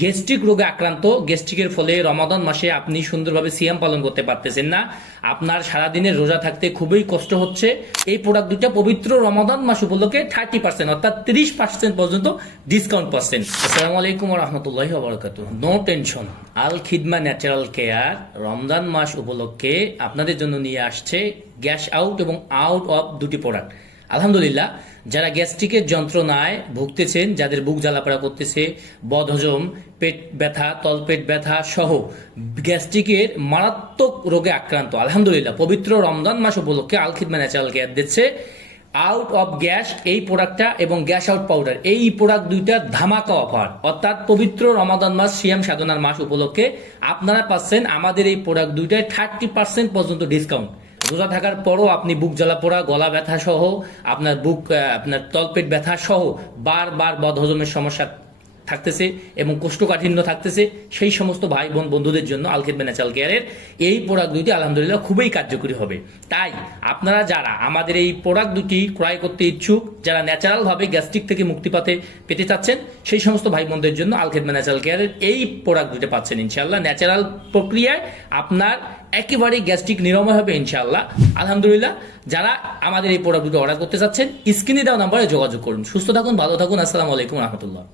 Gastric রোগে আক্রান্ত, গ্যাস্ট্রিকের ফলে রমাদান মাসে আপনি সুন্দরভাবে সিয়াম পালন করতে পারতেছেন না, আপনার সারাদিনের রোজা থাকতে খুবই কষ্ট হচ্ছে, এই প্রোডাক্ট দুইটা পবিত্র রমাদান মাস উপলক্ষে 30% অর্থাৎ 30% পর্যন্ত ডিসকাউন্ট পাচ্ছেন। আসসালামু আলাইকুম রহমতুল্লাহি ওয়া নো টেনশন, আল খিদমা ন্যাচারাল কেয়ার রমজান মাস উপলক্ষে আপনাদের জন্য নিয়ে আসছে গ্যাস আউট এবং আউট অফ দুটি প্রোডাক্ট। আলহামদুলিল্লাহ, যারা গ্যাস্ট্রিকের যন্ত্রণায় ভুগতেছেন, যাদের বুক জ্বালাপড়া করতেছে, বদহজম, পেট ব্যথা, তলপেট ব্যথা সহ গ্যাস্ট্রিকের মারাত্মক রোগে আক্রান্ত, আলহামদুলিল্লাহ পবিত্র রমজান মাস উপলক্ষে আল খিদমা ন্যাচারাল কেয়ার দিচ্ছে আউট অফ গ্যাস এই প্রোডাক্টটা এবং গ্যাস আউট পাউডার, এই প্রোডাক্ট দুইটা ধামাকা অফার। অর্থাৎ পবিত্র রমাদান মাস সিয়াম সাধনার মাস উপলক্ষে আপনারা পাচ্ছেন আমাদের এই প্রোডাক্ট দুইটায় 30% পর্যন্ত ডিসকাউন্ট। রোজা থাকার পরও আপনি বুক জ্বালা পোড়া, গলা ব্যথা সহ, আপনার তলপেট ব্যথা সহ বারবার বদহজমের সমস্যা থাকতেছে এবং কোষ্ঠকাঠিন্য থাকতেছে, সেই সমস্ত ভাই বোন বন্ধুদের জন্য আল খিদমা ন্যাচারাল কেয়ারের এই প্রোডাক্ট দুটি আলহামদুলিল্লাহ খুবই কার্যকরী হবে। তাই আপনারা যারা আমাদের এই প্রোডাক্ট দুটি ক্রয় করতে ইচ্ছুক, যারা ন্যাচারাল ভাবে গ্যাস্ট্রিক থেকে মুক্তি পেতে চাচ্ছেন, সেই সমস্ত ভাই বোনদের জন্য আল খিদমা ন্যাচারাল কেয়ারের এই প্রোডাক্ট দুটি পাচ্ছেন ইনশাআল্লাহ। ন্যাচারাল প্রক্রিয়ায় আপনার একেবারেই গ্যাস্ট্রিক নিরাময় হবে ইনশাআল্লাহ। আলহামদুলিল্লাহ, যারা আমাদের এই প্রোডাক্ট দুটো অর্ডার করতে চাচ্ছেন স্ক্রিনে দেওয়া নাম্বারে যোগাযোগ করুন। সুস্থ থাকুন, ভালো থাকুন। আসসালামু আলাইকুম রহমতুল্লাহ।